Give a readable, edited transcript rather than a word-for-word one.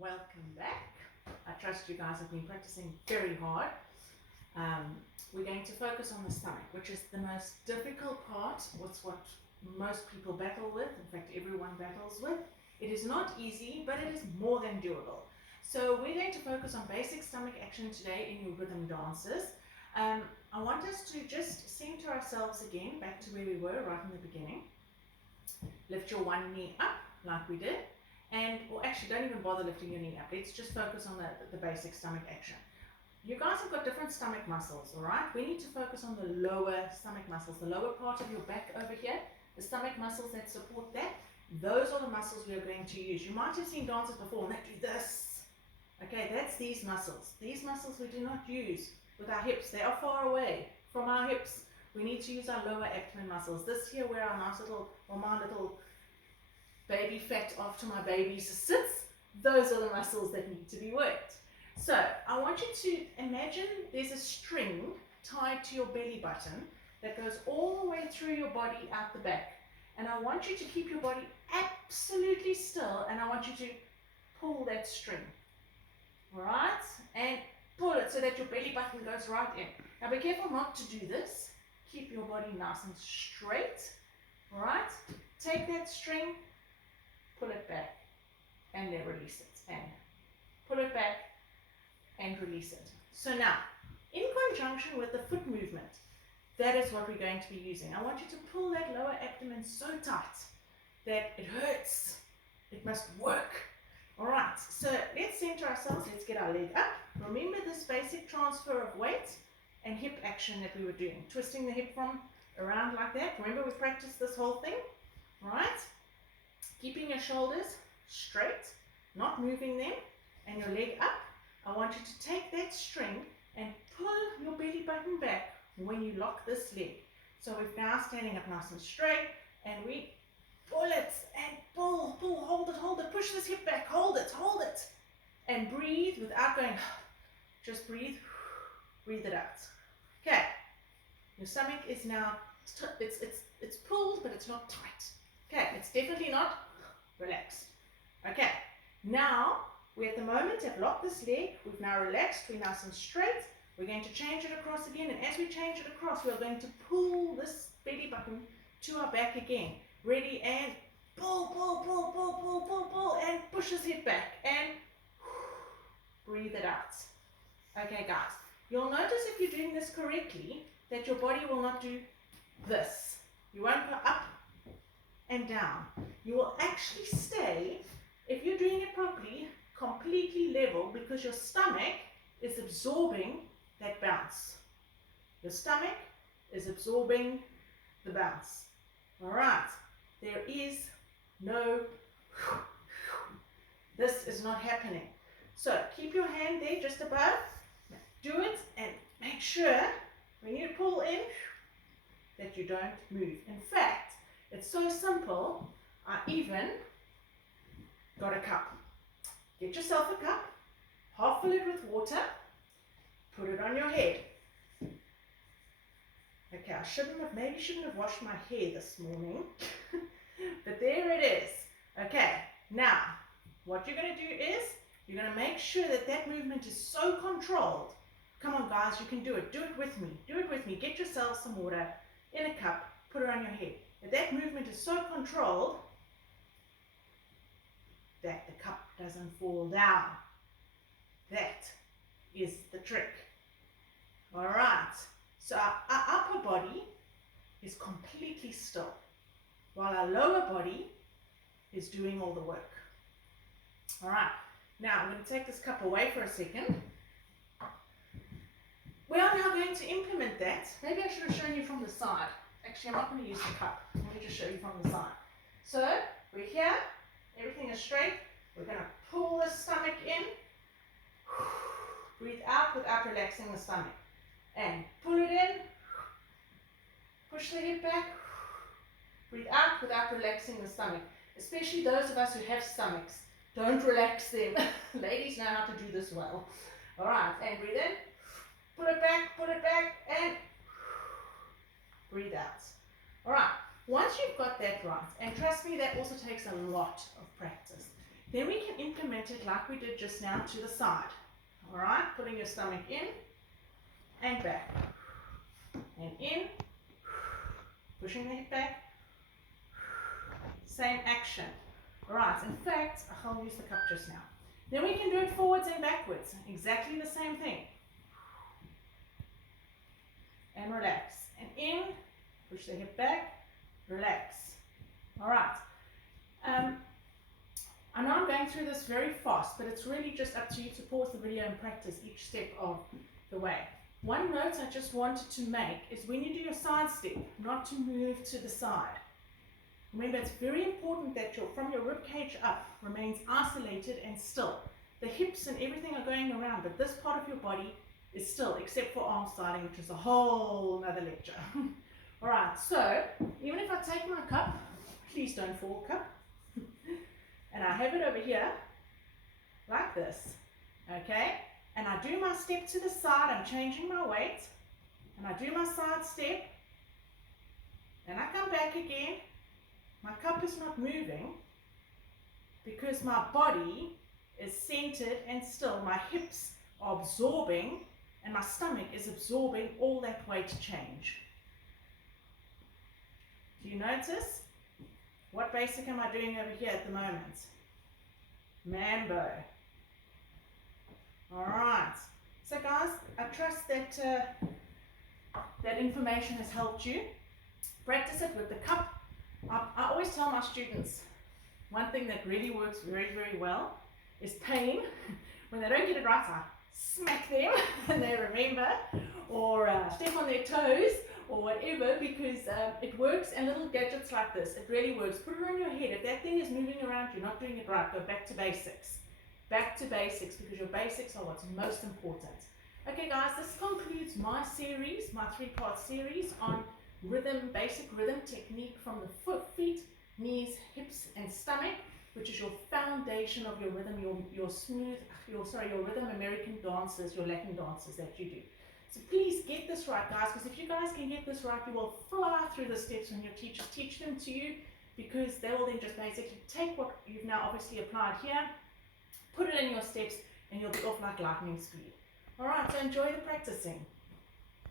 Welcome back. I trust you guys have been practicing very hard. We're going to focus on the stomach, which is the most difficult part. What's what most people battle with. In fact, everyone battles with. It is not easy, but it is more than doable. So we're going to focus on basic stomach action today in your rhythm dances. I want us to just center ourselves again back to where we were right in the beginning. Lift your one knee up like we did. Or actually don't even bother lifting your knee up. Let's just focus on the basic stomach action. You guys have got different stomach muscles, all right? We need to focus on the lower stomach muscles, the lower part of your back over here, the stomach muscles that support that. Those are the muscles we are going to use. You might have seen dancers before and they do this. Okay, that's these muscles. These muscles we do not use with our hips. They are far away from our hips. We need to use our lower abdomen muscles. This here where our nice little, or my little baby fat after my baby sits, those are the muscles that need to be worked. So I want you to imagine there's a string tied to your belly button that goes all the way through your body out the back. And I want you to keep your body absolutely still, and I want you to pull that string. All right? And pull it so that your belly button goes right in. Now be careful not to do this. Keep your body nice and straight. All right? Take that string, pull it back, and then release it. And pull it back and release it. So now, in conjunction with the foot movement, that is what we're going to be using. I want you to pull that lower abdomen so tight that it hurts. It must work. All right, so let's center ourselves. Let's get our leg up. Remember this basic transfer of weight and hip action that we were doing. Twisting the hip from around like that. Remember we practiced this whole thing? All right? Keeping your shoulders straight, not moving them, and your leg up. I want you to take that string and pull your belly button back when you lock this leg. So we're now standing up nice and straight, and we pull it and pull, hold it, push this hip back, hold it, and breathe without going, just breathe it out. Okay, your stomach is now, it's pulled, but it's not tight. Okay, it's definitely not relaxed. Okay, now we at the moment have locked this leg. We've now relaxed. We're nice and straight. We're going to change it across again, and as we change it across, we're going to pull this belly button to our back again. Ready, and pull, and push this hip back, and breathe it out. Okay, guys, you'll notice if you're doing this correctly that your body will not do this. You won't go up and down. You will actually stay, if you're doing it properly, completely level, because your stomach is absorbing that bounce. Your stomach is absorbing the bounce. All right, there is no, this is not happening. So keep your hand there just above, do it, and make sure when you pull in that you don't move. In fact, it's so simple, I even got a cup. Get yourself a cup, half fill it with water, put it on your head. Okay, I maybe shouldn't have washed my hair this morning, but there it is. Okay, now, what you're going to do is, you're going to make sure that that movement is so controlled. Come on guys, you can do it. Do it with me. Do it with me. Get yourself some water in a cup, put it on your head. That movement is so controlled that the cup doesn't fall down. That is the trick. All right. So our upper body is completely still, while our lower body is doing all the work. All right. Now I'm going to take this cup away for a second. We are now going to implement that. Maybe I should have shown you from the side. Actually, I'm not going to use the cup. Let me just show you from the side. So, we're here. Everything is straight. We're going to pull the stomach in. Breathe out without relaxing the stomach. And pull it in. Push the hip back. Breathe out without relaxing the stomach. Especially those of us who have stomachs. Don't relax them. Ladies know how to do this well. Alright, and breathe in. Pull it back, and breathe out. All right, once you've got that right, and trust me, that also takes a lot of practice, then we can implement document it like we did just now to the side. All right, putting your stomach in and back, and in, pushing the hip back, same action. All right, in fact, I'll use the cup just now. Then we can do it forwards and backwards, exactly the same thing. And relax, and in, push the hip back, relax. All right. I know I'm going through this very fast, but it's really just up to you to pause the video and practice each step of the way. One note I just wanted to make is when you do your side step, not to move to the side. Remember, it's very important that from your rib cage up remains isolated and still. The hips and everything are going around, but this part of your body is still, except for arm sliding, which is a whole other lecture. All right, so even if I take my cup, please don't fall, cup. And I have it over here, like this, okay? And I do my step to the side, I'm changing my weight, and I do my side step, and I come back again. My cup is not moving because my body is centered and still. My hips are absorbing, and my stomach is absorbing all that weight change. Do you notice? What basic am I doing over here at the moment? Mambo. Alright. So guys, I trust that that information has helped you. Practice it with the cup. I always tell my students, one thing that really works very, very well is pain. When they don't get it right, I smack them and they remember, or step on their toes, or whatever, because it works. And little gadgets like this, it really works. Put it on your head. If that thing is moving around, you're not doing it right, go back to basics. Back to basics, because your basics are what's most important. Okay guys, this concludes my series, my 3-part series on rhythm, basic rhythm technique from the feet, knees, hips and stomach, which is your foundation of your rhythm, your rhythm American dances, your Latin dances that you do. So please get this right, guys, because if you guys can get this right, you will fly through the steps when your teachers teach them to you, because they will then just basically take what you've now obviously applied here, put it in your steps, and you'll be off like lightning speed. All right, so enjoy the practicing.